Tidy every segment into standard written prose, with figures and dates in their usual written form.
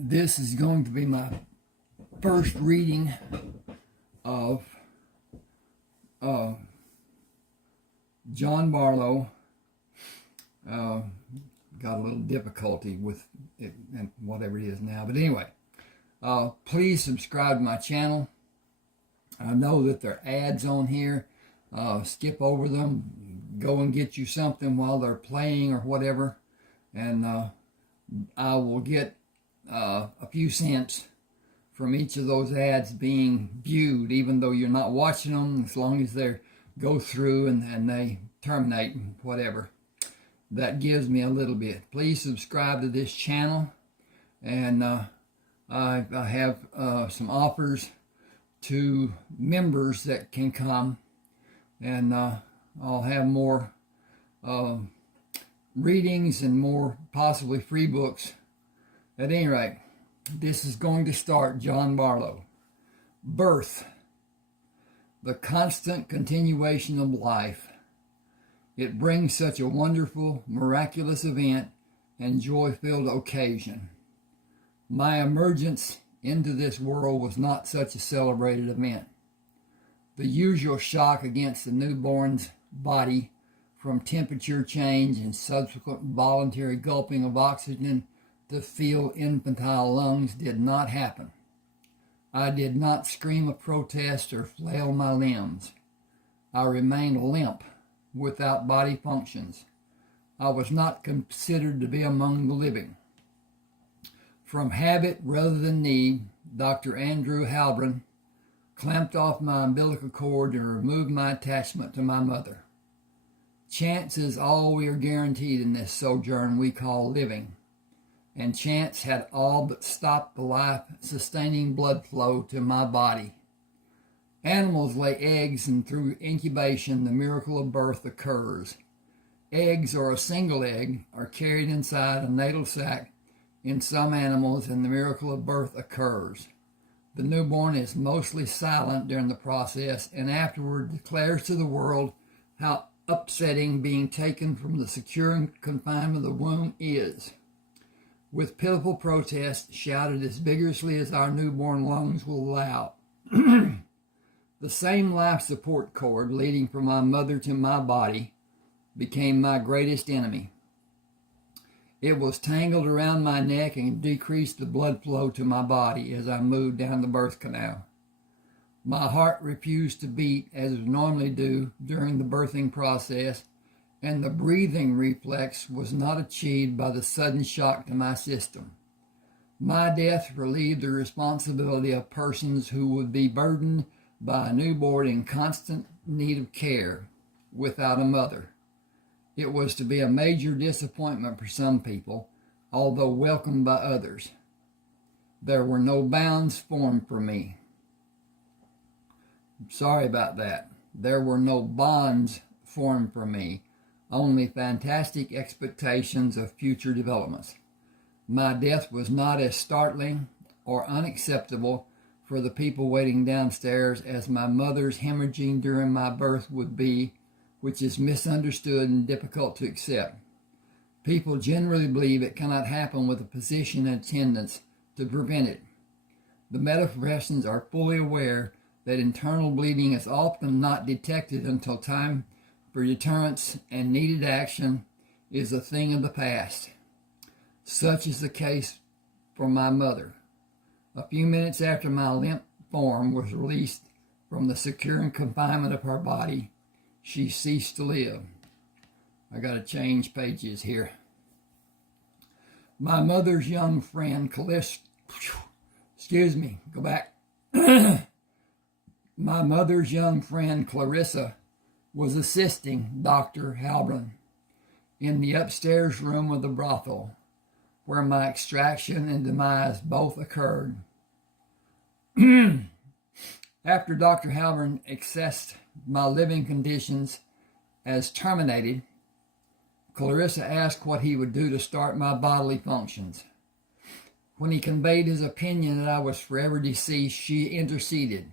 This is going to be my first reading of Jon Bartleaux. Got a little difficulty with it and whatever it is now. But anyway, please subscribe to my channel. I know that there are ads on here. Skip over them. Go and get you something while they're playing or whatever. And I will get a few cents from each of those ads being viewed, even though you're not watching them, as long as they go through and they terminate, whatever. That gives me a little bit. Please subscribe to this channel, and I have some offers to members that can come, and I'll have more readings and more possibly free books. At any rate, this is going to start Jon Bartleaux. Birth, the constant continuation of life. It brings such a wonderful, miraculous event and joy-filled occasion. My emergence into this world was not such a celebrated event. The usual shock against the newborn's body from temperature change and subsequent voluntary gulping of oxygen to fill infantile lungs did not happen. I did not scream a protest or flail my limbs. I remained limp, without body functions. I was not considered to be among the living. From habit rather than need, Dr. Andrew Halbron clamped off my umbilical cord and removed my attachment to my mother. Chance is all we are guaranteed in this sojourn we call living, and chance had all but stopped the life-sustaining blood flow to my body. Animals lay eggs, and through incubation the miracle of birth occurs. Eggs, or a single egg, are carried inside a natal sac in some animals, and the miracle of birth occurs. The newborn is mostly silent during the process, and afterward declares to the world how upsetting being taken from the secure confinement of the womb is. With pitiful protest shouted as vigorously as our newborn lungs will allow. The same life support cord leading from my mother to my body became my greatest enemy. It was tangled around my neck and decreased the blood flow to my body as I moved down the birth canal. My heart refused to beat as it normally do during the birthing process, and the breathing reflex was not achieved by the sudden shock to my system. My death relieved the responsibility of persons who would be burdened by a newborn in constant need of care without a mother. It was to be a major disappointment for some people, although welcomed by others. There were no bounds formed for me. Sorry about that. There were no bonds formed for me, only fantastic expectations of future developments. My death was not as startling or unacceptable for the people waiting downstairs as my mother's hemorrhaging during my birth would be, which is misunderstood and difficult to accept. People generally believe it cannot happen with a physician in attendance to prevent it. The medical professions are fully aware that internal bleeding is often not detected until time for deterrence and needed action is a thing of the past. Such is the case for my mother. A few minutes after my limp form was released from the secure confinement of her body, she ceased to live. I got to change pages here. My mother's young friend, My mother's young friend, Clarissa, was assisting Dr. Halbron in the upstairs room of the brothel, where my extraction and demise both occurred. After Dr. Halbron assessed my living conditions as terminated, Clarissa asked what he would do to start my bodily functions. When he conveyed his opinion that I was forever deceased, she interceded.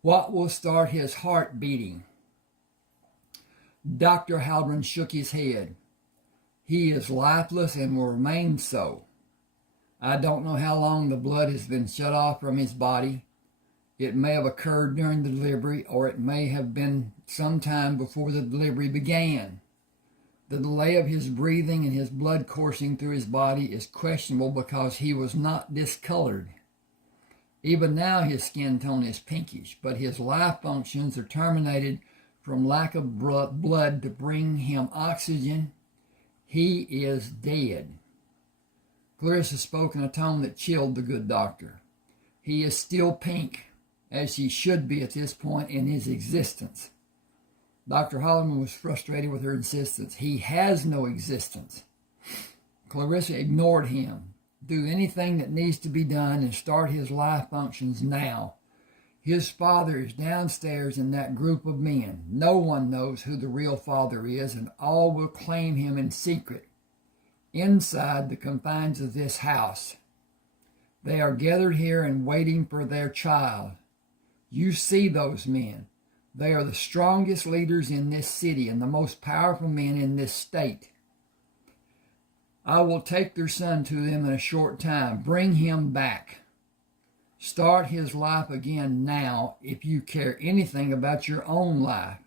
What will start his heart beating? Dr. Halbron shook his head. He is lifeless and will remain so. I don't know how long the blood has been shut off from his body. It may have occurred during the delivery, or it may have been some time before the delivery began. The delay of his breathing and his blood coursing through his body is questionable because he was not discolored. Even now his skin tone is pinkish, but his life functions are terminated from lack of blood to bring him oxygen. He is dead. Clarissa spoke in a tone that chilled the good doctor. He is still pink, as he should be at this point in his existence. Dr. Holloman was frustrated with her insistence. He has no existence. Clarissa ignored him. Do anything that needs to be done and start his life functions now. His father is downstairs in that group of men. No one knows who the real father is, and all will claim him in secret, inside the confines of this house. They are gathered here and waiting for their child. You see those men. They are the strongest leaders in this city and the most powerful men in this state. I will take their son to them in a short time. Bring him back. Start his life again now if you care anything about your own life.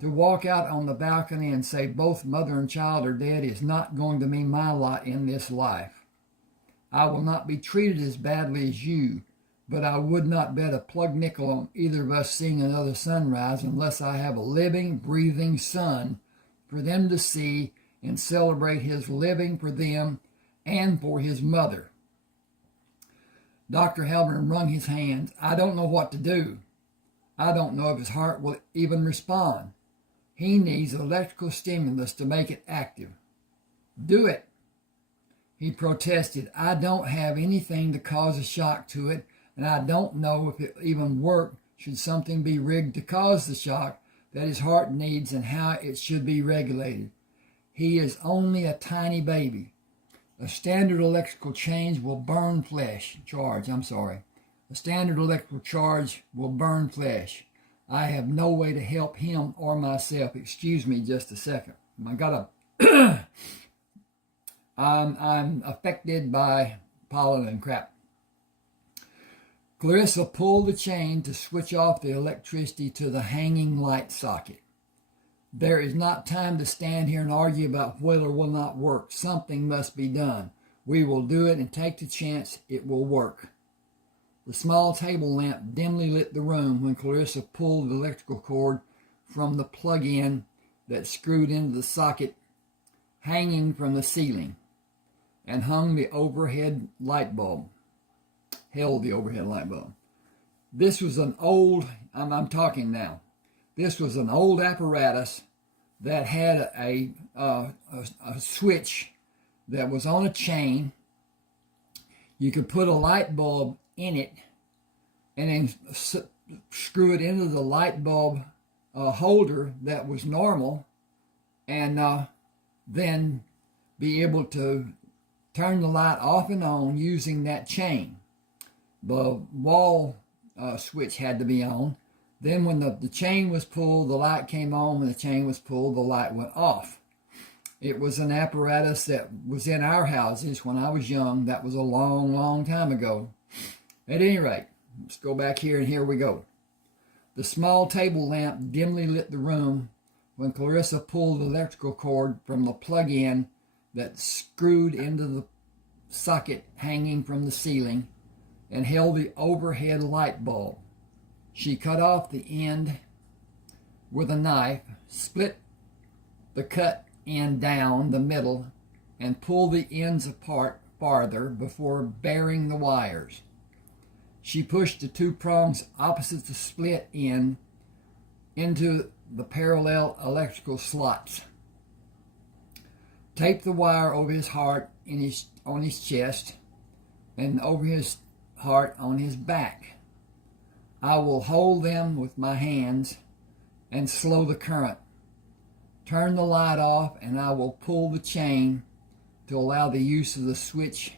To walk out on the balcony and say both mother and child are dead is not going to be my lot in this life. I will not be treated as badly as you, but I would not bet a plug nickel on either of us seeing another sunrise unless I have a living, breathing son for them to see and celebrate his living for them and for his mother. Dr. Halpern wrung his hands. I don't know what to do. I don't know if his heart will even respond. He needs electrical stimulus to make it active. Do it. He protested. I don't have anything to cause a shock to it, and I don't know if it even work should something be rigged to cause the shock that his heart needs and how it should be regulated. He is only a tiny baby. A standard electrical charge will burn flesh. A standard electrical charge will burn flesh. I have no way to help him or myself. Excuse me just a second. I got a... I'm affected by pollen and crap. Clarissa pulled the chain to switch off the electricity to the hanging light socket. There is not time to stand here and argue about whether it will not work. Something must be done. We will do it and take the chance it will work. The small table lamp dimly lit the room when Clarissa pulled the electrical cord from the plug-in that screwed into the socket hanging from the ceiling and held the overhead light bulb. This was an old, I'm talking now. This was an old apparatus that had a switch that was on a chain. You could put a light bulb in it and then screw it into the light bulb holder that was normal, and then be able to turn the light off and on using that chain. The wall switch had to be on. Then when the chain was pulled, the light came on. When the chain was pulled, the light went off. It was an apparatus that was in our houses when I was young. That was a long, long time ago. At any rate, let's go back here, and here we go. The small table lamp dimly lit the room when Clarissa pulled the electrical cord from the plug-in that screwed into the socket hanging from the ceiling and held the overhead light bulb. She cut off the end with a knife, split the cut end down the middle, and pulled the ends apart farther before burying the wires. She pushed the two prongs opposite the split end into the parallel electrical slots. Taped the wire over his heart on his chest and over his heart on his back. I will hold them with my hands and slow the current. Turn the light off, and I will pull the chain to allow the use of the switch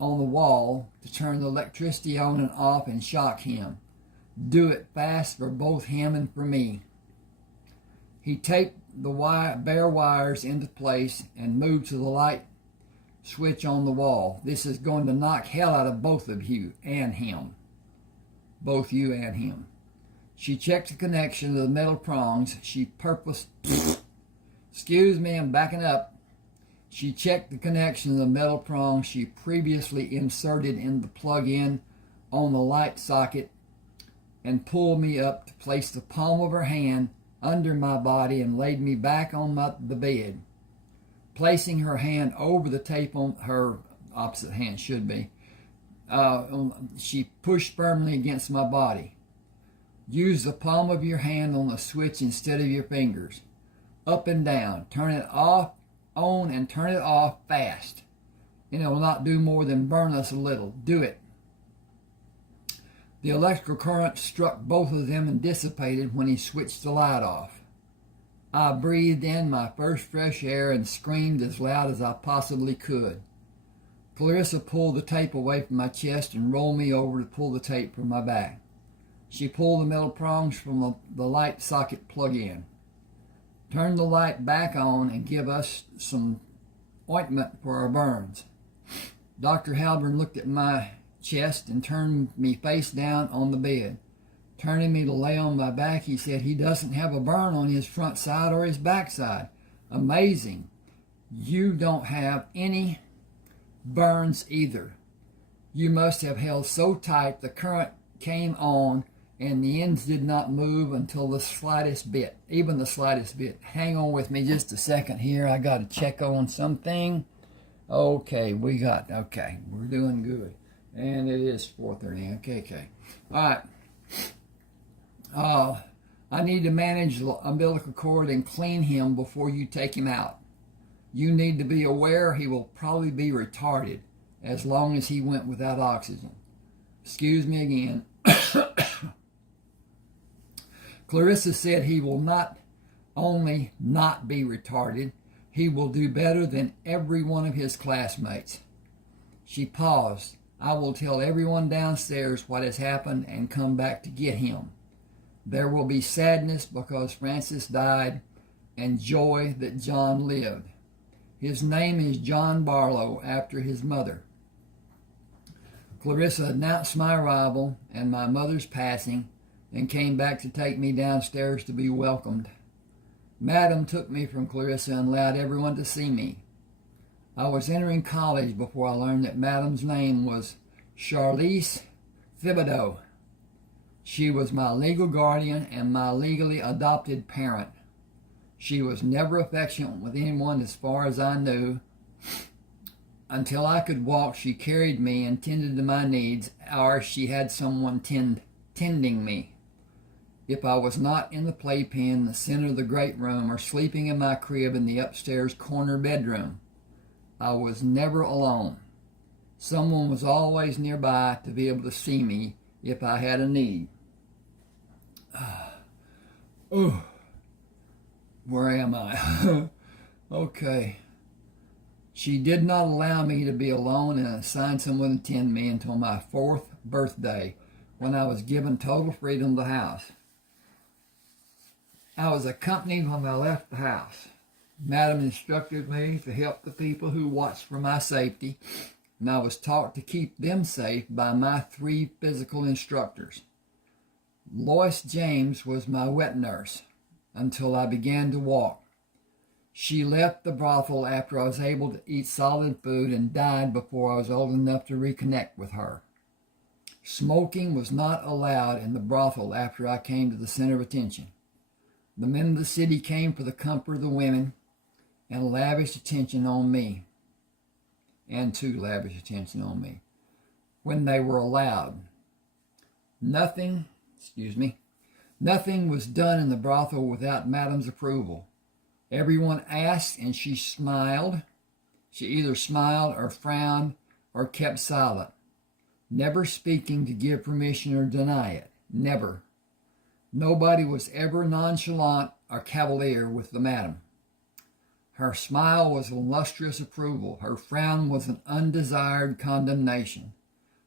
on the wall to turn the electricity on and off and shock him. Do it fast for both him and for me. He taped the bare wires into place and moved to the light switch on the wall. This is going to knock hell out of both of you and him. Both you and him. She checked the connection to the metal prongs. Excuse me, I'm backing up. She checked the connection to the metal prongs she previously inserted in the plug-in on the light socket and pulled me up to place the palm of her hand under my body and laid me back on the bed. Placing her hand over the tape on her opposite hand should be. She pushed firmly against my body. Use the palm of your hand on the switch instead of your fingers. Up and down. Turn it off, on, and turn it off fast. And it will not do more than burn us a little. Do it. The electrical current struck both of them and dissipated when he switched the light off. I breathed in my first fresh air and screamed as loud as I possibly could. Clarissa pulled the tape away from my chest and rolled me over to pull the tape from my back. She pulled the metal prongs from the light socket plug-in. Turned the light back on and give us some ointment for our burns. Dr. Halburn looked at my chest and turned me face down on the bed. Turning me to lay on my back, he said, "He doesn't have a burn on his front side or his back side. Amazing. You don't have any burns either. You must have held so tight the current came on and the ends did not move until the slightest bit, even the slightest bit." Hang on with me just a second here. I got to check on something. Okay, we're doing good. And it is 4:30. Okay. All right. I need to manage the umbilical cord and clean him before you take him out. You need to be aware he will probably be retarded as long as he went without oxygen. Excuse me again. Clarissa said he will not only not be retarded, he will do better than every one of his classmates. She paused. I will tell everyone downstairs what has happened and come back to get him. There will be sadness because Francis died and joy that John lived. His name is Jon Bartleaux after his mother. Clarissa announced my arrival and my mother's passing and came back to take me downstairs to be welcomed. Madam took me from Clarissa and allowed everyone to see me. I was entering college before I learned that Madam's name was Charlize Thibodeau. She was my legal guardian and my legally adopted parent. She was never affectionate with anyone as far as I knew. Until I could walk, she carried me and tended to my needs, or she had someone tending me. If I was not in the playpen, the center of the great room, or sleeping in my crib in the upstairs corner bedroom, I was never alone. Someone was always nearby to be able to see me if I had a need. Where am I? Okay. She did not allow me to be alone and assigned someone to tend me until my 4th birthday, when I was given total freedom of the house. I was accompanied when I left the house. Madam instructed me to help the people who watched for my safety, and I was taught to keep them safe by my 3 physical instructors. Lois James was my wet nurse until I began to walk. She left the brothel after I was able to eat solid food and died before I was old enough to reconnect with her. Smoking was not allowed in the brothel after I came to the center of attention. The men of the city came for the comfort of the women and lavished attention on me, when they were allowed. Nothing was done in the brothel without Madam's approval. Everyone asked, and she smiled. She either smiled or frowned or kept silent, never speaking to give permission or deny it. Never. Nobody was ever nonchalant or cavalier with the madam. Her smile was a lustrous approval. Her frown was an undesired condemnation.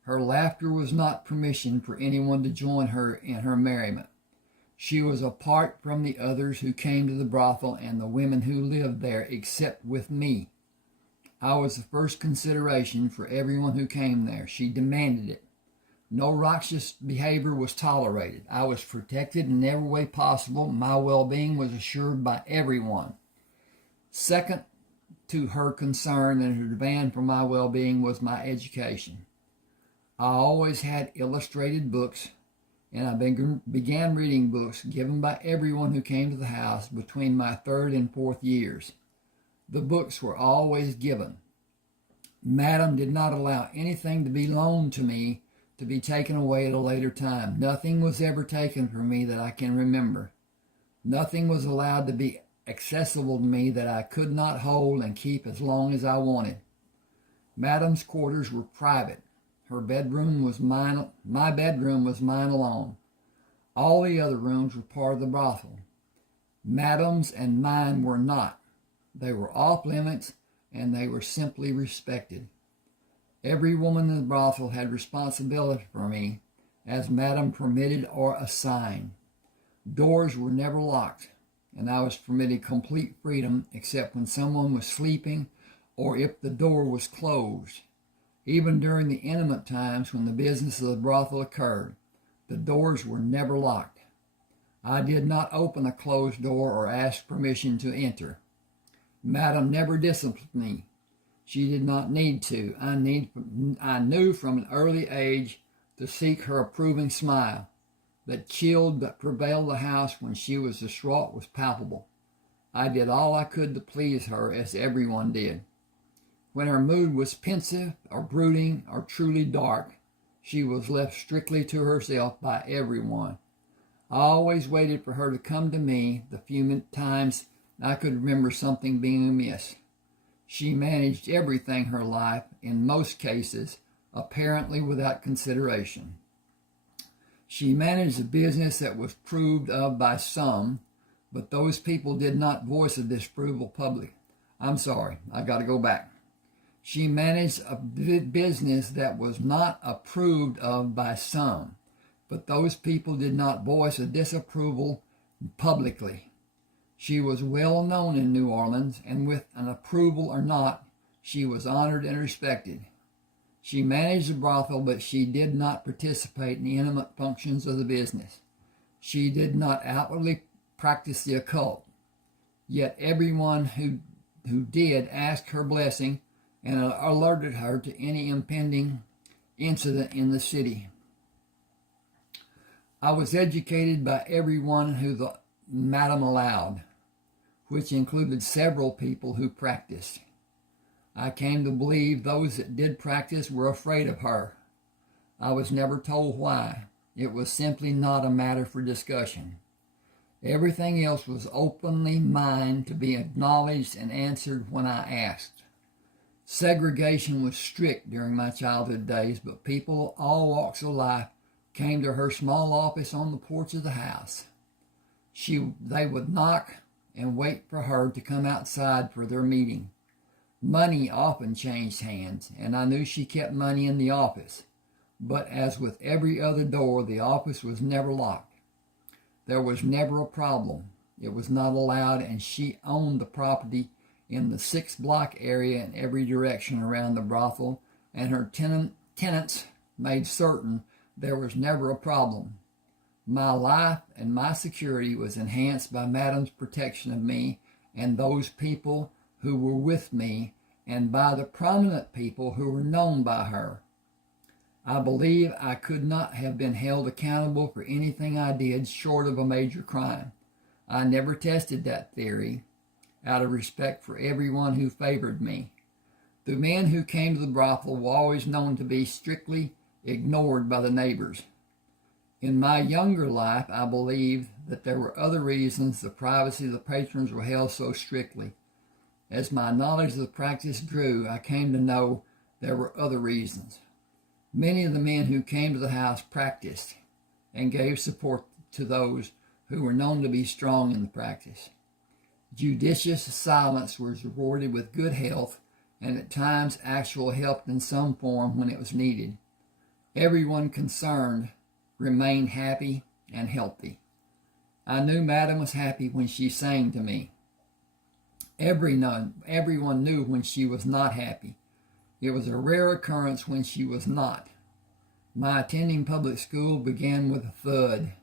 Her laughter was not permission for anyone to join her in her merriment. She was apart from the others who came to the brothel and the women who lived there, except with me. I was the first consideration for everyone who came there. She demanded it. No righteous behavior was tolerated. I was protected in every way possible. My well-being was assured by everyone. Second to her concern and her demand for my well-being was my education. I always had illustrated books, and I began reading books given by everyone who came to the house between my third and fourth years. The books were always given. Madam did not allow anything to be loaned to me to be taken away at a later time. Nothing was ever taken from me that I can remember. Nothing was allowed to be accessible to me that I could not hold and keep as long as I wanted. Madam's quarters were private. Her bedroom was mine. My bedroom was mine alone. All the other rooms were part of the brothel. Madam's and mine were not. They were off limits, and they were simply respected. Every woman in the brothel had responsibility for me, as Madam permitted or assigned. Doors were never locked, and I was permitted complete freedom except when someone was sleeping or if the door was closed. Even during the intimate times when the business of the brothel occurred, the doors were never locked. I did not open a closed door or ask permission to enter. Madam never disciplined me. She did not need to. I knew from an early age to seek her approving smile. That chill that prevailed the house when she was distraught was palpable. I did all I could to please her, as everyone did. When her mood was pensive or brooding or truly dark, she was left strictly to herself by everyone. I always waited for her to come to me the few times I could remember something being amiss. She managed everything her life, in most cases, apparently without consideration. She managed a business that was approved of by some, but those people did not voice a disapproval publicly. I got to go back. She managed a business that was not approved of by some, but those people did not voice a disapproval publicly. She was well known in New Orleans, and with an approval or not, she was honored and respected. She managed the brothel, but she did not participate in the intimate functions of the business. She did not outwardly practice the occult. Yet everyone who did asked her blessing and alerted her to any impending incident in the city. I was educated by everyone who the Madam allowed, which included several people who practiced. I came to believe those that did practice were afraid of her. I was never told why. It was simply not a matter for discussion. Everything else was openly mine to be acknowledged and answered when I asked. Segregation was strict during my childhood days, but people of all walks of life came to her small office on the porch of the house. They would knock and wait for her to come outside for their meeting. Money often changed hands, and I knew she kept money in the office. But as with every other door, the office was never locked. There was never a problem. It was not allowed, and she owned the property in the 6-block area in every direction around the brothel, and her tenants made certain there was never a problem. My life and my security was enhanced by Madam's protection of me and those people who were with me, and by the prominent people who were known by her. I believe I could not have been held accountable for anything I did short of a major crime. I never tested that theory, out of respect for everyone who favored me. The men who came to the brothel were always known to be strictly ignored by the neighbors. In my younger life, I believed that there were other reasons the privacy of the patrons were held so strictly. As my knowledge of the practice grew, I came to know there were other reasons. Many of the men who came to the house practiced and gave support to those who were known to be strong in the practice. Judicious silence was rewarded with good health, and at times actual help in some form when it was needed. Everyone concerned remained happy and healthy. I knew Madam was happy when she sang to me. Everyone knew when she was not happy. It was a rare occurrence when she was not. My attending public school began with a thud.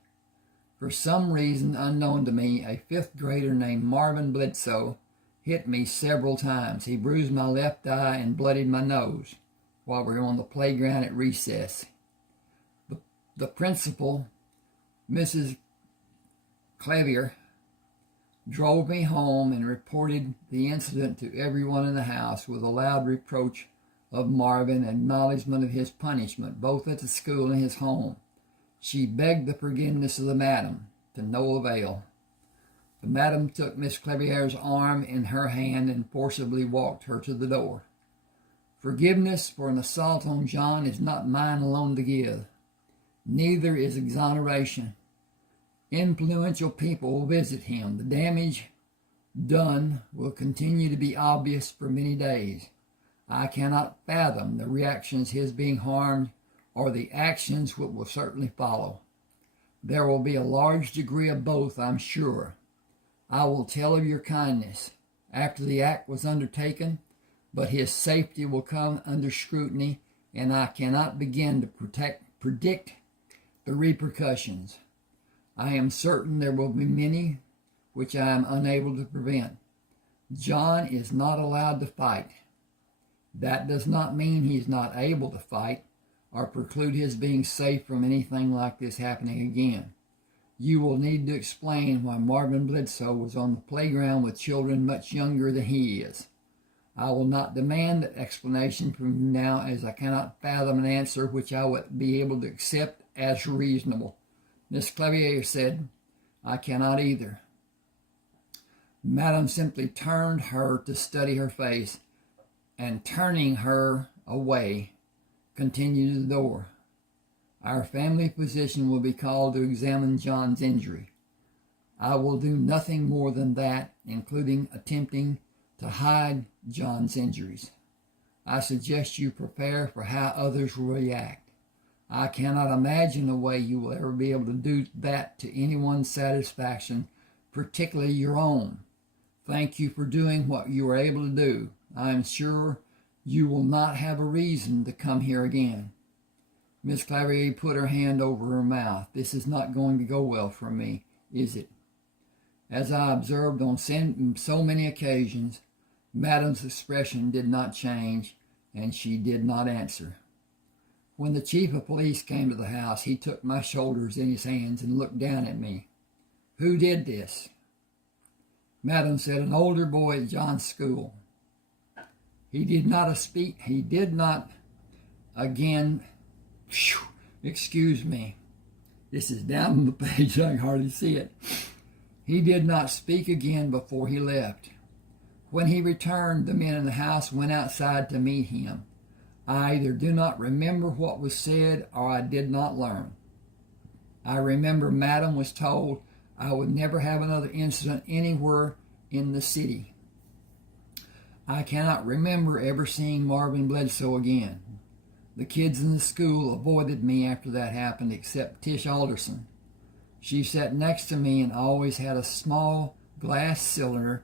For some reason unknown to me, a fifth grader named Marvin Bledsoe hit me several times. He bruised my left eye and bloodied my nose while we were on the playground at recess. The principal, Mrs. Clavier, drove me home and reported the incident to everyone in the house with a loud reproach of Marvin and acknowledgement of his punishment, both at the school and his home. She begged the forgiveness of the madam, to no avail. The madam took Miss Clavier's arm in her hand and forcibly walked her to the door. Forgiveness for an assault on John is not mine alone to give. Neither is exoneration. Influential people will visit him. The damage done will continue to be obvious for many days. I cannot fathom the reactions his being harmed or the actions which will certainly follow. There will be a large degree of both, I'm sure. I will tell of your kindness after the act was undertaken, but his safety will come under scrutiny, and I cannot begin to predict the repercussions. I am certain there will be many which I am unable to prevent. John is not allowed to fight. That does not mean he is not able to fight or preclude his being safe from anything like this happening again. You will need to explain why Marvin Bledsoe was on the playground with children much younger than he is. I will not demand that explanation from you now, as I cannot fathom an answer which I would be able to accept as reasonable. Miss Clavier said, I cannot either. Madam simply turned her to study her face, and turning her away, continued to the door. Our family physician will be called to examine John's injury. I will do nothing more than that, including attempting to hide John's injuries. I suggest you prepare for how others will react. I cannot imagine a way you will ever be able to do that to anyone's satisfaction, particularly your own. Thank you for doing what you were able to do. I am sure you will not have a reason to come here again. Miss Clavier put her hand over her mouth. This is not going to go well for me, is it? As I observed on so many occasions, Madam's expression did not change, and she did not answer. When the chief of police came to the house, he took my shoulders in his hands and looked down at me. Who did this? Madam said, an older boy at John's school. He did not again, excuse me. This is down on the page, I can hardly see it. He did not speak again before he left. When he returned, the men in the house went outside to meet him. I either do not remember what was said or I did not learn. I remember Madam was told I would never have another incident anywhere in the city. I cannot remember ever seeing Marvin Bledsoe again. The kids in the school avoided me after that happened, except Tish Alderson. She sat next to me and always had a small glass cylinder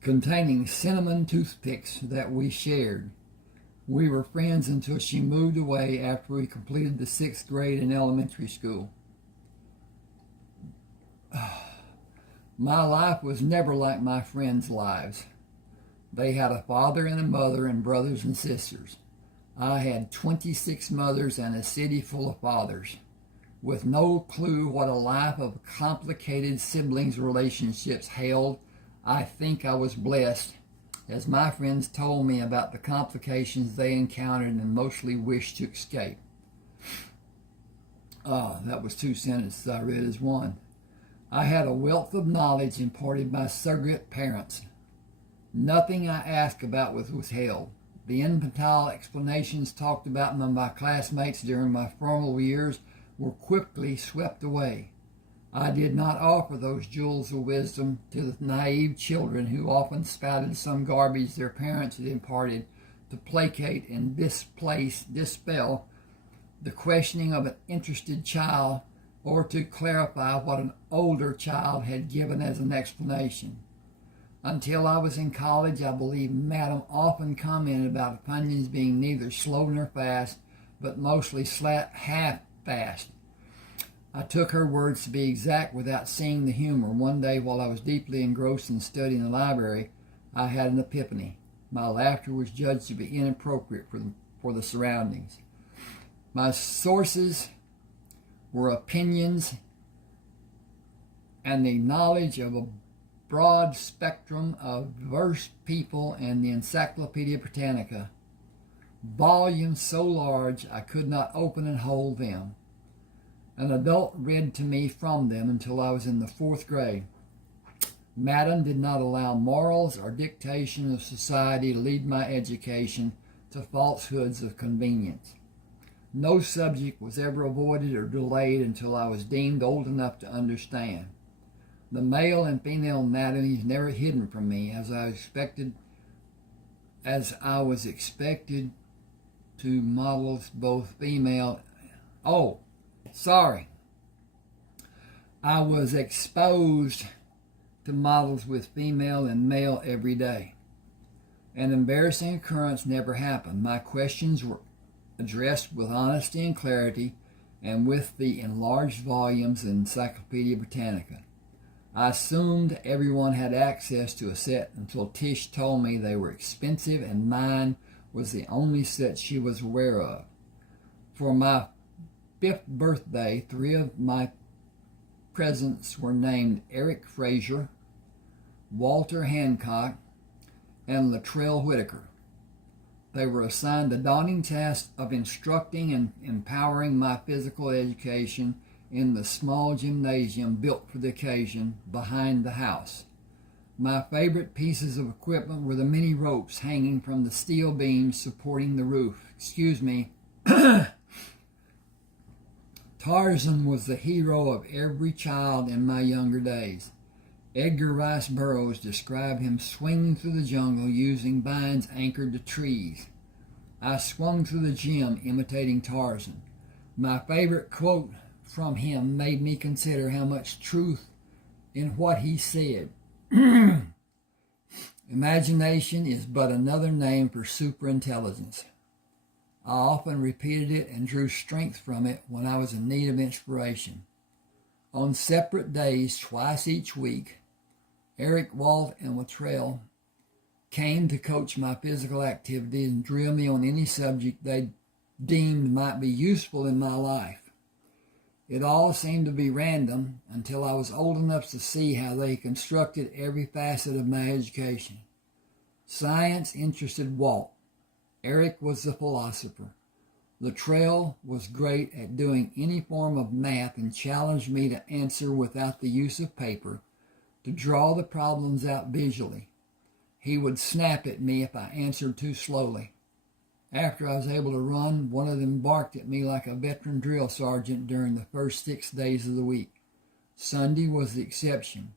containing cinnamon toothpicks that we shared. We were friends until she moved away after we completed the 6th grade in elementary school. My life was never like my friends' lives. They had a father and a mother and brothers and sisters. I had 26 mothers and a city full of fathers. With no clue what a life of complicated siblings relationships held, I think I was blessed, as my friends told me about the complications they encountered and mostly wished to escape. That was 2 sentences I read as one. I had a wealth of knowledge imparted by surrogate parents. Nothing I asked about was withheld. The infantile explanations talked about by my classmates during my formal years were quickly swept away. I did not offer those jewels of wisdom to the naive children who often spouted some garbage their parents had imparted to placate and dispel the questioning of an interested child or to clarify what an older child had given as an explanation. Until I was in college, I believe Madam often commented about opinions being neither slow nor fast, but mostly half-fast. I took her words to be exact without seeing the humor. One day, while I was deeply engrossed in studying the library, I had an epiphany. My laughter was judged to be inappropriate for the surroundings. My sources were opinions and the knowledge of a broad spectrum of diverse people and the Encyclopedia Britannica, volumes so large I could not open and hold them. An adult read to me from them until I was in the 4th grade. Madam did not allow morals or dictation of society to lead my education to falsehoods of convenience. No subject was ever avoided or delayed until I was deemed old enough to understand. The male and female anatomies never hidden from me, as I was expected to models both female. I was exposed to models with female and male every day. An embarrassing occurrence never happened. My questions were addressed with honesty and clarity, and with the enlarged volumes of Encyclopedia Britannica. I assumed everyone had access to a set until Tish told me they were expensive and mine was the only set she was aware of. For my 5th birthday, 3 of my presents were named Eric Fraser, Walter Hancock, and Latrell Whitaker. They were assigned the daunting task of instructing and empowering my physical education in the small gymnasium built for the occasion behind the house. My favorite pieces of equipment were the many ropes hanging from the steel beams supporting the roof. Tarzan was the hero of every child in my younger days. Edgar Rice Burroughs described him swinging through the jungle using vines anchored to trees. I swung through the gym imitating Tarzan. My favorite quote from him made me consider how much truth in what he said. Imagination is but another name for superintelligence. I often repeated it and drew strength from it when I was in need of inspiration. On separate days, twice each week, Eric, Walt, and Latrell came to coach my physical activity and drill me on any subject they deemed might be useful in my life. It all seemed to be random until I was old enough to see how they constructed every facet of my education. Science interested Walt. Eric was the philosopher. Latrell was great at doing any form of math and challenged me to answer without the use of paper, to draw the problems out visually. He would snap at me if I answered too slowly. After I was able to run, one of them barked at me like a veteran drill sergeant during the first 6 days of the week. Sunday was the exception.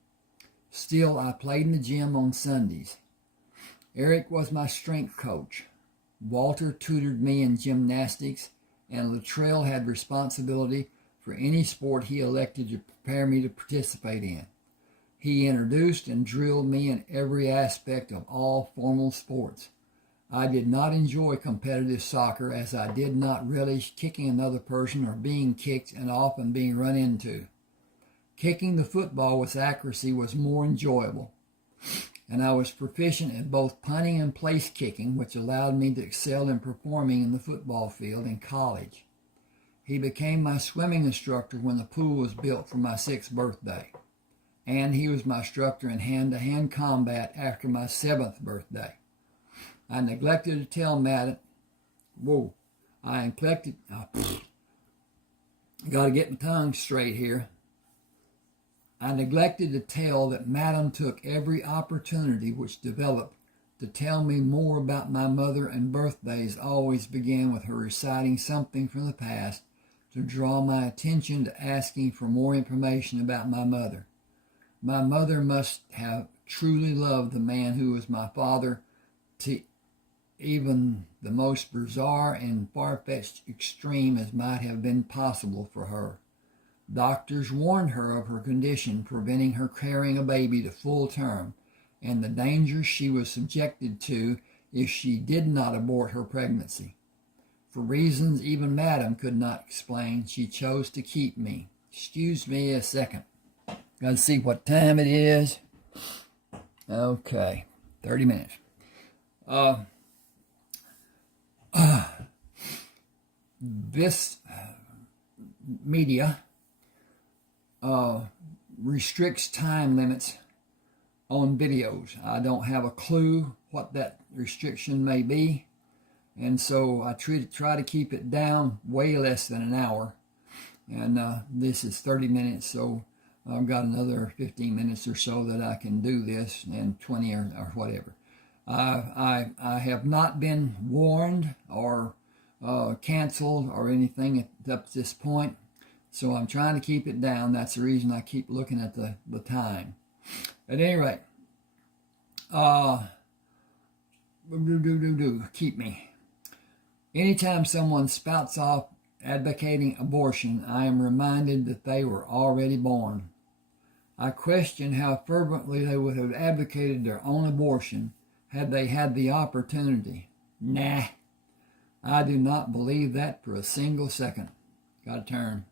Still, I played in the gym on Sundays. Eric was my strength coach. Walter tutored me in gymnastics, and Latrell had responsibility for any sport he elected to prepare me to participate in. He introduced and drilled me in every aspect of all formal sports. I did not enjoy competitive soccer, as I did not relish kicking another person or being kicked and often being run into. Kicking the football with accuracy was more enjoyable, and I was proficient at both punting and place kicking, which allowed me to excel in performing in the football field in college. He became my swimming instructor when the pool was built for my 6th birthday, and he was my instructor in hand-to-hand combat after my 7th birthday. I neglected to tell Madam, gotta get my tongue straight here. I neglected to tell that Madam took every opportunity which developed to tell me more about my mother, and birthdays always began with her reciting something from the past to draw my attention to asking for more information about my mother. My mother must have truly loved the man who was my father to even the most bizarre and far-fetched extreme as might have been possible for her. Doctors warned her of her condition, preventing her carrying a baby to full term, and the dangers she was subjected to if she did not abort her pregnancy. For reasons even Madam could not explain, she chose to keep me. Excuse me a second. Gotta see what time it is. Okay, 30 minutes. This media restricts time limits on videos. I don't have a clue what that restriction may be, and so I try to keep it down way less than an hour. And this is 30 minutes, so I've got another 15 minutes or so that I can do this, and 20 or whatever. I have not been warned or canceled or anything up to this point, so I'm trying to keep it down. That's the reason I keep looking at the time. At any rate, keep me. Anytime someone spouts off advocating abortion, I am reminded that they were already born. I question how fervently they would have advocated their own abortion had they had the opportunity. Nah, I do not believe that for a single second. Got to turn.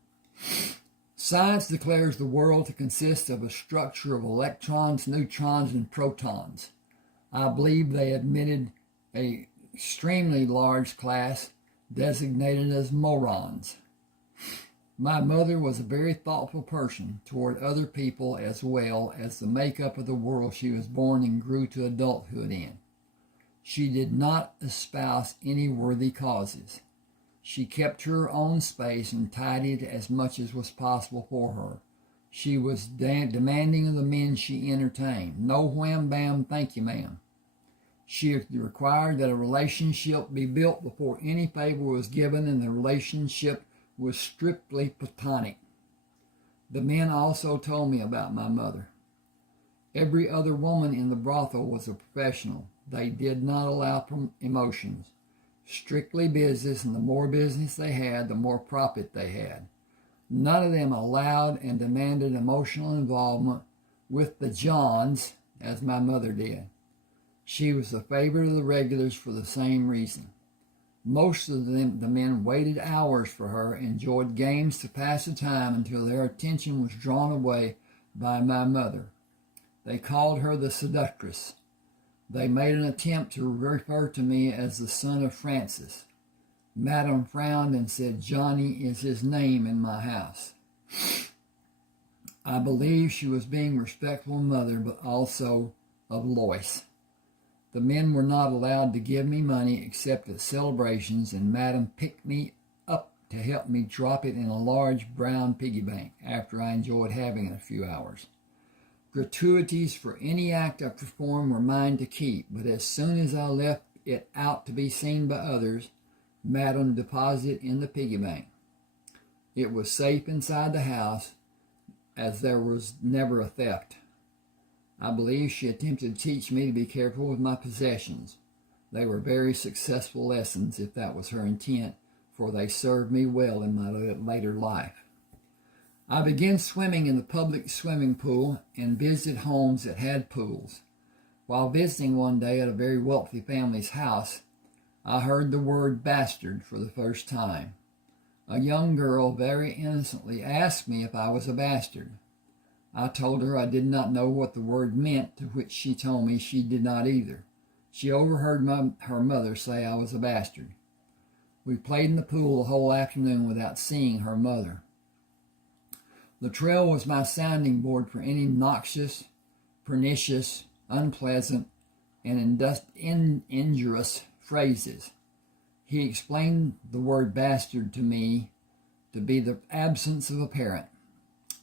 Science declares the world to consist of a structure of electrons, neutrons, and protons. I believe they admitted an extremely large class designated as morons. My mother was a very thoughtful person toward other people as well as the makeup of the world she was born and grew to adulthood in. She did not espouse any worthy causes. She kept to her own space and tidied as much as was possible for her. She was demanding of the men she entertained. No wham bam, thank you, ma'am. She required that a relationship be built before any favor was given, and the relationship was strictly platonic. The men also told me about my mother. Every other woman in the brothel was a professional. They did not allow emotions. Strictly business, and the more business they had, the more profit they had. None of them allowed and demanded emotional involvement with the Johns, as my mother did. She was the favorite of the regulars for the same reason. Most of the men waited hours for her, enjoyed games to pass the time until their attention was drawn away by my mother. They called her the seductress. They made an attempt to refer to me as the son of Francis. Madam frowned and said, "Johnny is his name in my house." I believe she was being respectful mother, but also of Lois. The men were not allowed to give me money except at celebrations, and Madam picked me up to help me drop it in a large brown piggy bank after I enjoyed having it a few hours. Gratuities for any act I performed were mine to keep, but as soon as I left it out to be seen by others, Madam deposited it in the piggy bank. It was safe inside the house, as there was never a theft. I believe she attempted to teach me to be careful with my possessions. They were very successful lessons, if that was her intent, for they served me well in my later life. I began swimming in the public swimming pool and visited homes that had pools. While visiting one day at a very wealthy family's house, I heard the word bastard for the first time. A young girl very innocently asked me if I was a bastard. I told her I did not know what the word meant, to which she told me she did not either. She overheard her mother say I was a bastard. We played in the pool the whole afternoon without seeing her mother. The trail was my sounding board for any noxious, pernicious, unpleasant, and injurious phrases. He explained the word bastard to me to be the absence of a parent.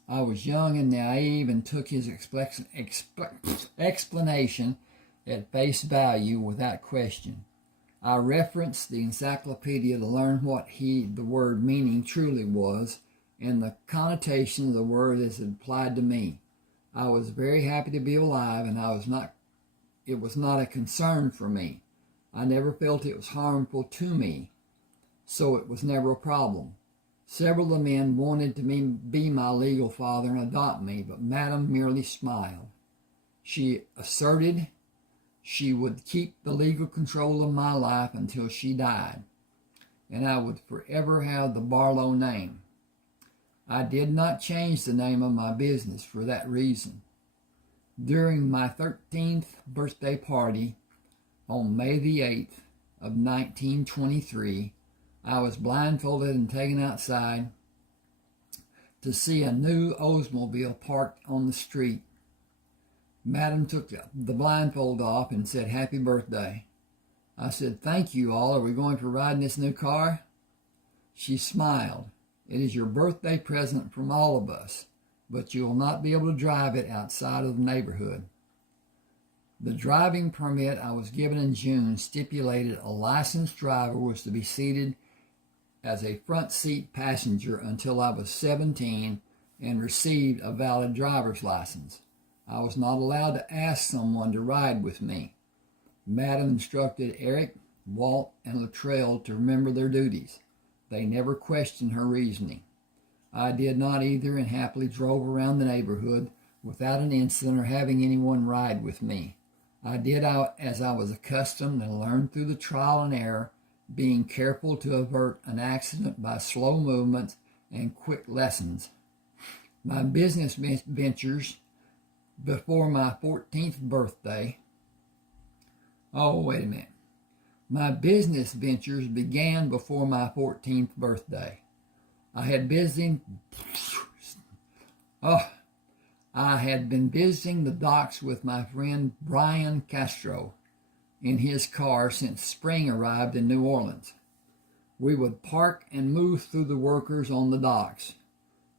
I was young and naive and took his explanation at face value without question. I referenced the encyclopedia to learn what the word meaning truly was and the connotation of the word as it applied to me. I was very happy to be alive, and it was not a concern for me. I never felt it was harmful to me, so it was never a problem. Several of the men wanted to be my legal father and adopt me, but Madam merely smiled. She asserted she would keep the legal control of my life until she died, and I would forever have the Bartleaux name. I did not change the name of my business for that reason. During my 13th birthday party on May the 8th of 1923, I was blindfolded and taken outside to see a new Oldsmobile parked on the street. Madam took the blindfold off and said, "Happy birthday." I said, "Thank you all. Are we going for a ride in this new car?" She smiled. "It is your birthday present from all of us, but you will not be able to drive it outside of the neighborhood." The driving permit I was given in June stipulated a licensed driver was to be seated as a front seat passenger until I was 17 and received a valid driver's license. I was not allowed to ask someone to ride with me. Madam instructed Eric, Walt, and Luttrell to remember their duties. They never questioned her reasoning. I did not either, and happily drove around the neighborhood without an incident or having anyone ride with me. I did as I was accustomed and learned through the trial and error, being careful to avert an accident by slow movements and quick lessons. My business ventures before my 14th birthday. My business ventures began before my 14th birthday. I had been visiting the docks with my friend Brian Castro in his car since spring arrived in New Orleans. We would park and move through the workers on the docks.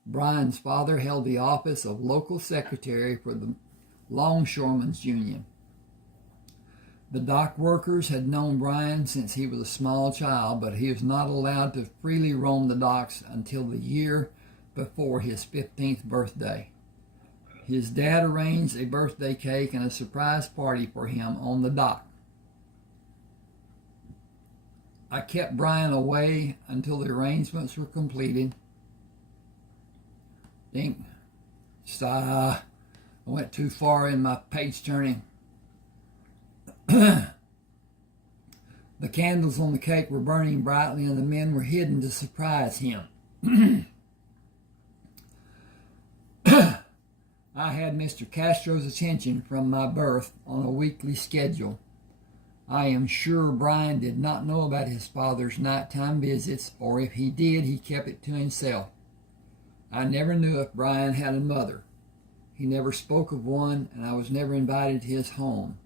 Brian's father held the office of local secretary for the Longshoremen's Union. The dock workers had known Brian since he was a small child, but he was not allowed to freely roam the docks until the year before his 15th birthday. His dad arranged a birthday cake and a surprise party for him on the dock. I kept Brian away until the arrangements were completed. I went too far in my page turning. The candles on the cake were burning brightly, and the men were hidden to surprise him. I had Mr. Castro's attention from my birth on a weekly schedule. I am sure Brian did not know about his father's nighttime visits, or if he did, he kept it to himself. I never knew if Brian had a mother. He never spoke of one, and I was never invited to his home.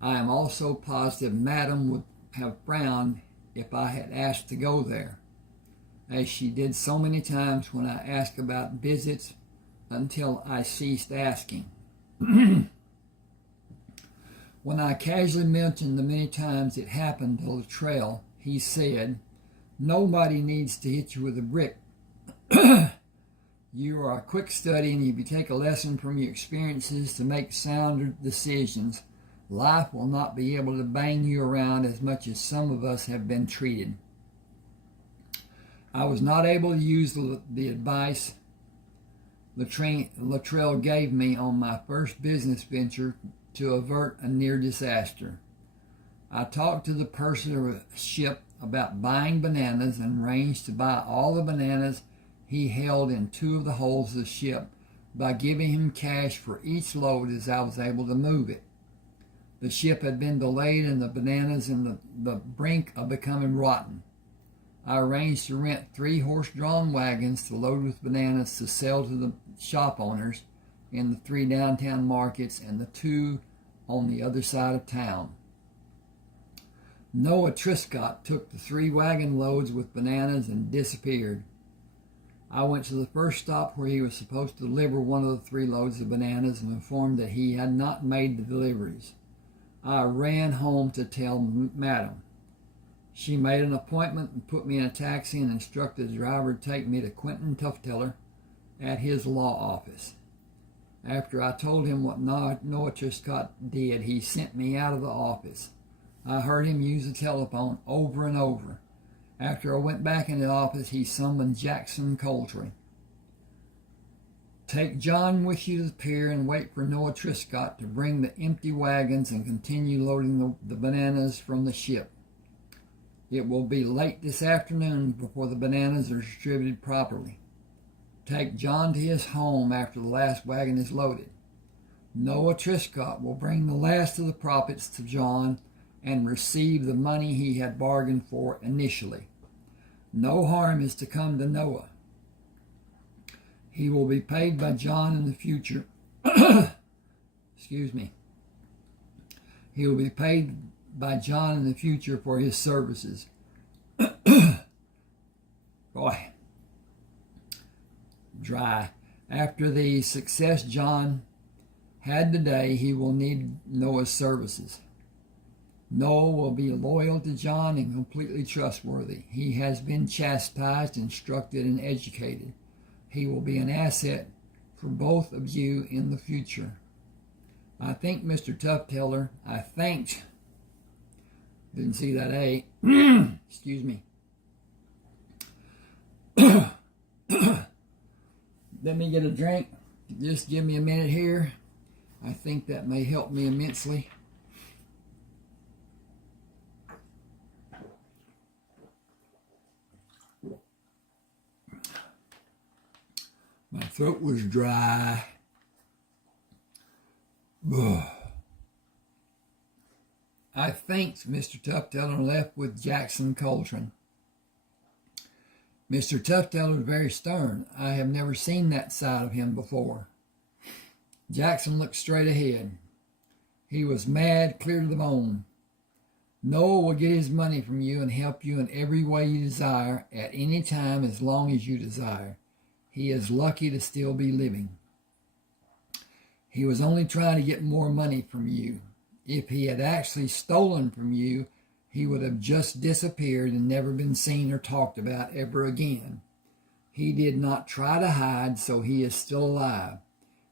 I am also positive Madam would have frowned if I had asked to go there, as she did so many times when I asked about visits until I ceased asking. When I casually mentioned the many times it happened to Luttrell, he said, "Nobody needs to hit you with a brick. You are a quick study, and if you take a lesson from your experiences to make sounder decisions, life will not be able to bang you around as much as some of us have been treated." I was not able to use the advice Luttrell gave me on my first business venture to avert a near disaster. I talked to the purser of a ship about buying bananas and arranged to buy all the bananas he held in two of the holds of the ship by giving him cash for each load as I was able to move it. The ship had been delayed and the bananas in the brink of becoming rotten. I arranged to rent 3 horse-drawn wagons to load with bananas to sell to the shop owners in the 3 downtown markets and the 2 on the other side of town. Noah Triscott took the 3 wagon loads with bananas and disappeared. I went to the first stop where he was supposed to deliver one of the 3 loads of bananas and informed that he had not made the deliveries. I ran home to tell Madam. She made an appointment and put me in a taxi and instructed the driver to take me to Quentin Tufteller at his law office. After I told him what Noah Triscott did, he sent me out of the office. I heard him use the telephone over and over. After I went back in the office, he summoned Jackson Coltrane. Take John with you to the pier and wait for Noah Triscott to bring the empty wagons and continue loading the bananas from the ship. It will be late this afternoon before the bananas are distributed properly. Take John to his home after the last wagon is loaded. Noah Triscott will bring the last of the profits to John and receive the money he had bargained for initially. No harm is to come to Noah. He will be paid by John in the future. Excuse me. He will be paid by John in the future for his services. Boy. Dry. After the success John had today, he will need Noah's services. Noah will be loyal to John and completely trustworthy. He has been chastised, instructed, and educated. He will be an asset for both of you in the future. I think Mr. Tufteller, didn't see that A. Excuse me. Let me get a drink. Just give me a minute here. I think that may help me immensely. My throat was dry. I think Mr. Tufteller left with Jackson Coltrane. Mr. Tufteller is very stern. I have never seen that side of him before. Jackson looked straight ahead. He was mad clear to the bone. Noah will get his money from you and help you in every way you desire at any time as long as you desire. He is lucky to still be living. He was only trying to get more money from you. If he had actually stolen from you, he would have just disappeared and never been seen or talked about ever again. He did not try to hide, so he is still alive.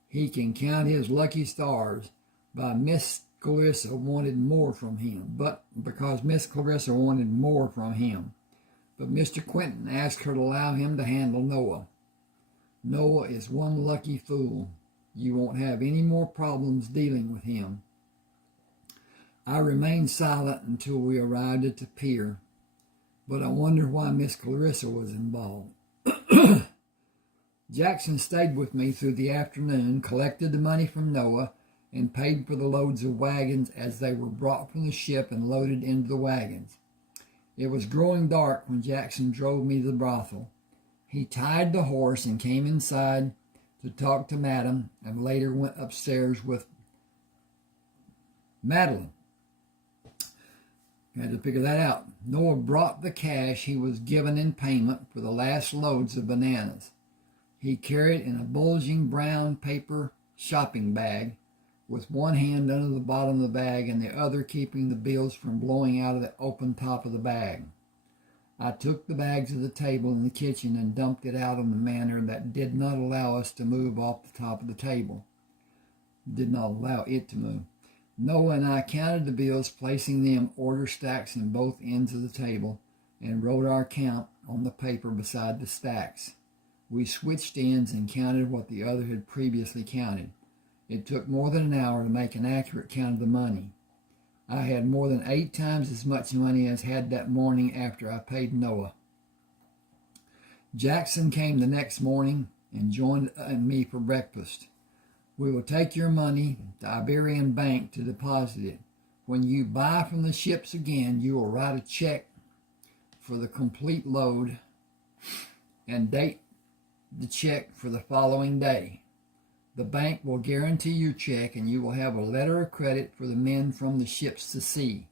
He can count his lucky stars by Miss Clarissa wanted more from him, but because Miss Clarissa wanted more from him. But Mr. Quentin asked her to allow him to handle Noah. Noah is one lucky fool. You won't have any more problems dealing with him. I remained silent until we arrived at the pier, but I wondered why Miss Clarissa was involved. Jackson stayed with me through the afternoon, collected the money from Noah, and paid for the loads of wagons as they were brought from the ship and loaded into the wagons. It was growing dark when Jackson drove me to the brothel. He tied the horse and came inside to talk to Madam, and later went upstairs with Madeline. I had to figure that out. Noah brought the cash he was given in payment for the last loads of bananas. He carried in a bulging brown paper shopping bag, with one hand under the bottom of the bag and the other keeping the bills from blowing out of the open top of the bag. I took the bag to the table in the kitchen and dumped it out in a manner that did not allow us to move off the top of the table. Did not allow it to move. Noah and I counted the bills, placing them order stacks in both ends of the table, and wrote our count on the paper beside the stacks. We switched ends and counted what the other had previously counted. It took more than an hour to make an accurate count of the money. I had more than 8 times as much money as had that morning after I paid Noah. Jackson came the next morning and joined me for breakfast. We will take your money to Iberian Bank to deposit it. When you buy from the ships again, you will write a check for the complete load and date the check for the following day. The bank will guarantee your check, and you will have a letter of credit for the men from the ships to see.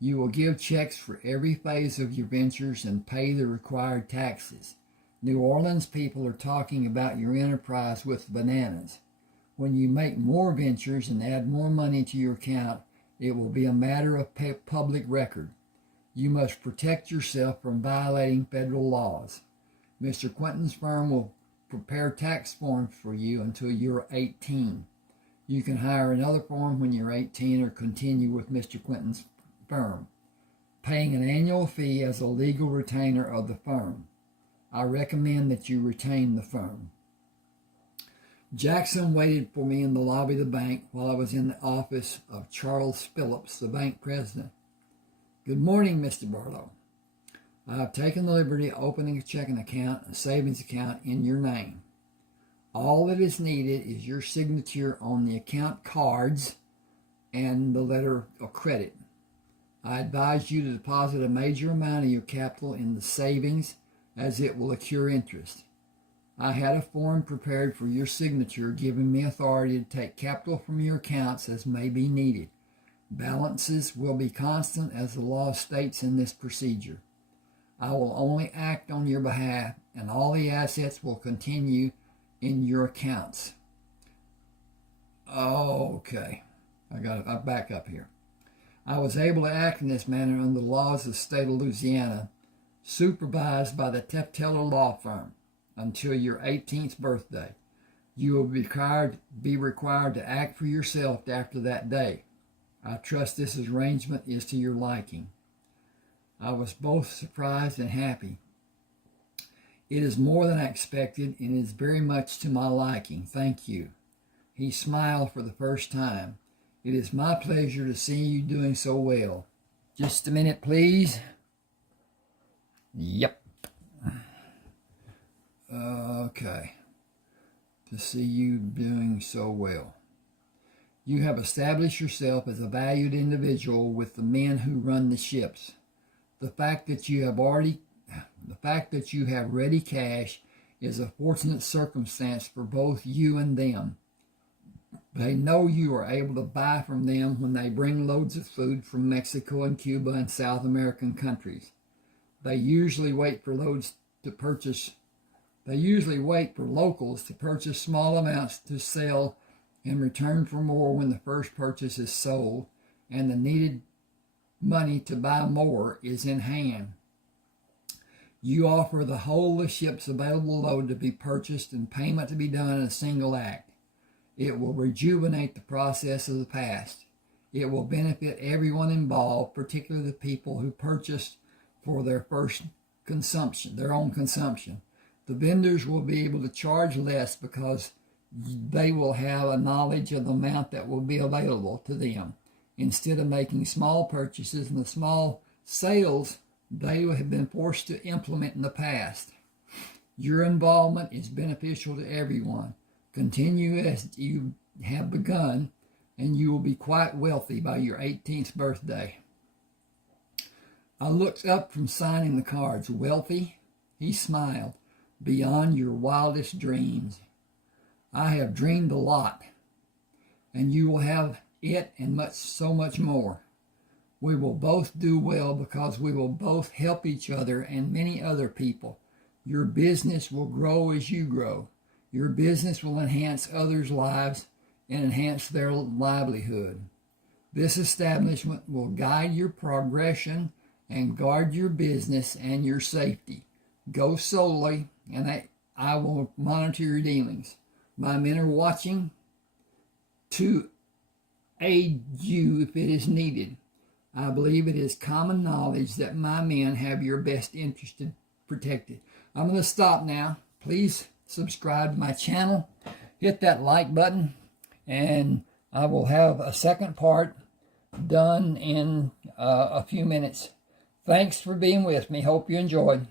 You will give checks for every phase of your ventures and pay the required taxes. New Orleans people are talking about your enterprise with bananas. When you make more ventures and add more money to your account, it will be a matter of public record. You must protect yourself from violating federal laws. Mr. Quentin's firm will prepare tax forms for you until you're 18. You can hire another firm when you're 18 or continue with Mr. Quentin's firm, paying an annual fee as a legal retainer of the firm. I recommend that you retain the firm. Jackson waited for me in the lobby of the bank while I was in the office of Charles Phillips, the bank president. "Good morning, Mr. Bartleaux. I have taken the liberty of opening a checking account and savings account in your name. All that is needed is your signature on the account cards and the letter of credit. I advise you to deposit a major amount of your capital in the savings, as it will accrue interest. I had a form prepared for your signature giving me authority to take capital from your accounts as may be needed. Balances will be constant as the law states in this procedure. I will only act on your behalf, and all the assets will continue in your accounts." Okay, I'll back up here. I was able to act in this manner under the laws of the state of Louisiana, supervised by the Tefteller Law Firm, until your 18th birthday. You will be required to act for yourself after that day. I trust this arrangement is to your liking." I was both surprised and happy. "It is more than I expected, and it is very much to my liking. Thank you." He smiled for the first time. "It is my pleasure to see you doing so well." Just a minute, please. Yep. Okay. "To see you doing so well. You have established yourself as a valued individual with the men who run the ships. The fact that you have ready cash is a fortunate circumstance for both you and them. They know you are able to buy from them when they bring loads of food from Mexico and Cuba and South American countries. They usually wait for locals to purchase small amounts to sell in return for more when the first purchase is sold and the needed money to buy more is in hand. You offer the whole of the ship's available load to be purchased and payment to be done in a single act. It will rejuvenate the process of the past. It will benefit everyone involved, particularly the people who purchased for their own consumption. The vendors will be able to charge less because they will have a knowledge of the amount that will be available to them, instead of making small purchases and the small sales they have been forced to implement in the past. Your involvement is beneficial to everyone. Continue as you have begun, and you will be quite wealthy by your 18th birthday." I looked up from signing the cards. "Wealthy?" He smiled. "Beyond your wildest dreams. I have dreamed a lot, and you will have it and so much more. We will both do well because we will both help each other and many other people. Your business will grow as you grow. Your business will enhance others' lives and enhance their livelihood. This establishment will guide your progression and guard your business and your safety. Go solely, and I will monitor your dealings. My men are watching to aid you if it is needed. I believe it is common knowledge that my men have your best interest protected." I'm going to stop now. Please subscribe to my channel. Hit that like button, and I will have a second part done in a few minutes. Thanks for being with me. Hope you enjoyed.